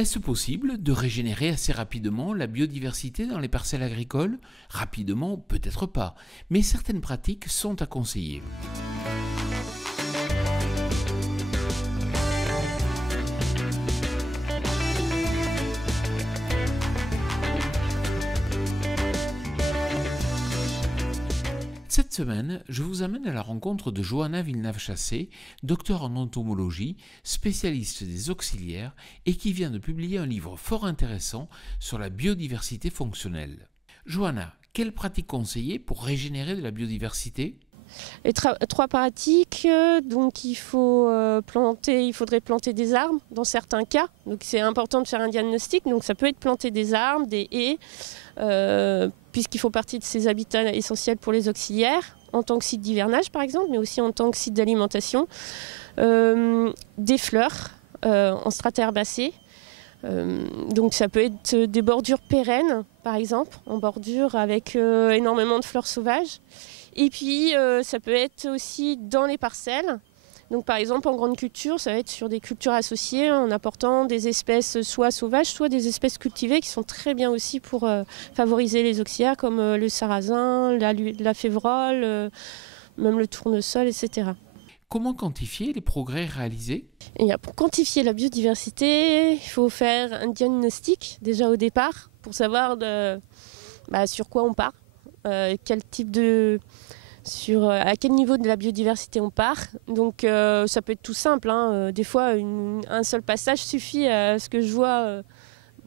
Est-ce possible de régénérer assez rapidement la biodiversité dans les parcelles agricoles? Rapidement, peut-être pas, mais certaines pratiques sont à conseiller. Cette semaine, je vous amène à la rencontre de Johanna Villeneuve-Chassé, docteur en entomologie, spécialiste des auxiliaires et qui vient de publier un livre fort intéressant sur la biodiversité fonctionnelle. Johanna, quelles pratiques conseiller pour régénérer de la biodiversité? Les trois pratiques, donc il faudrait planter des arbres dans certains cas. Donc c'est important de faire un diagnostic. Donc ça peut être planter des arbres, des haies, puisqu'ils font partie de ces habitats essentiels pour les auxiliaires, en tant que site d'hivernage par exemple, mais aussi en tant que site d'alimentation. Des fleurs en strata herbacée. Donc ça peut être des bordures pérennes par exemple, en bordure avec énormément de fleurs sauvages. Et puis ça peut être aussi dans les parcelles. Donc par exemple en grande culture, ça va être sur des cultures associées en apportant des espèces soit sauvages, soit des espèces cultivées qui sont très bien aussi pour favoriser les auxiliaires comme le sarrasin, la févrole, même le tournesol, etc. Comment quantifier les progrès réalisés? Et pour quantifier la biodiversité, il faut faire un diagnostic déjà au départ pour savoir sur quoi on part, à quel niveau de la biodiversité on part. Donc ça peut être tout simple, hein. Des fois un seul passage suffit à ce que je vois.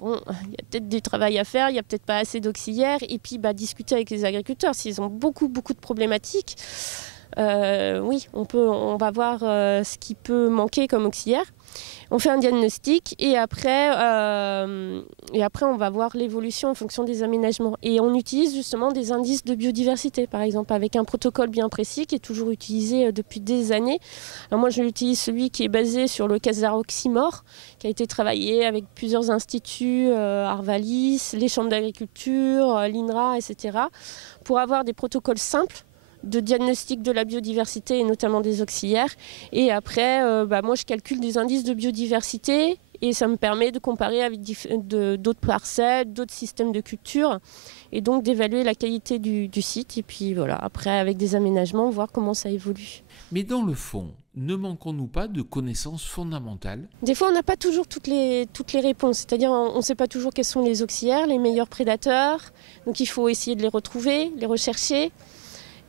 Il y a peut-être du travail à faire, il n'y a peut-être pas assez d'auxiliaires. Et puis discuter avec les agriculteurs s'ils ont beaucoup de problématiques. Oui, on va voir ce qui peut manquer comme auxiliaire. On fait un diagnostic et après on va voir l'évolution en fonction des aménagements. Et on utilise justement des indices de biodiversité, par exemple, avec un protocole bien précis qui est toujours utilisé depuis des années. Alors moi, je utilise celui qui est basé sur le Casaroxymore, qui a été travaillé avec plusieurs instituts, Arvalis, les chambres d'agriculture, l'INRA, etc., pour avoir des protocoles simples de diagnostic de la biodiversité et notamment des auxiliaires. Et après, moi je calcule des indices de biodiversité et ça me permet de comparer avec d'autres parcelles, d'autres systèmes de culture et donc d'évaluer la qualité du site. Et puis voilà, après avec des aménagements, voir comment ça évolue. Mais dans le fond, ne manquons-nous pas de connaissances fondamentales? Des fois, on n'a pas toujours toutes les réponses. C'est-à-dire, on ne sait pas toujours quels sont les auxiliaires, les meilleurs prédateurs. Donc il faut essayer de les retrouver, les rechercher.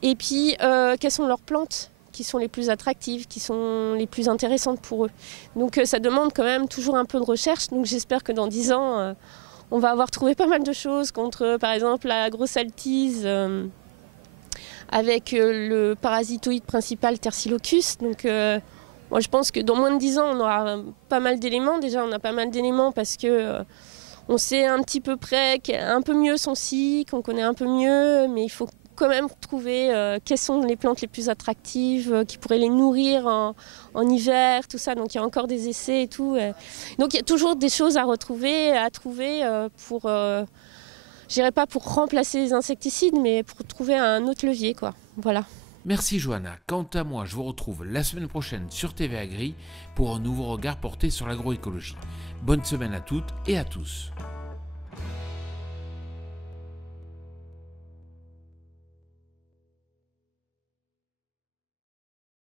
Et puis, quelles sont leurs plantes qui sont les plus attractives, qui sont les plus intéressantes pour eux. Donc ça demande quand même toujours un peu de recherche. Donc j'espère que dans 10 ans, on va avoir trouvé pas mal de choses contre, par exemple, la grosse altise avec le parasitoïde principal Tersilochus. Donc moi je pense que dans moins de 10 ans, on aura pas mal d'éléments. Déjà, on a pas mal d'éléments parce que on sait un petit peu près un peu mieux son cycle, on connaît un peu mieux, mais il faut quand même trouver quelles sont les plantes les plus attractives, qui pourraient les nourrir en hiver, tout ça. Donc il y a encore des essais et tout. Donc il y a toujours des choses à retrouver, à trouver pour, je dirais pas pour remplacer les insecticides, mais pour trouver un autre levier, quoi. Voilà. Merci Johanna. Quant à moi, je vous retrouve la semaine prochaine sur TV Agri pour un nouveau regard porté sur l'agroécologie. Bonne semaine à toutes et à tous.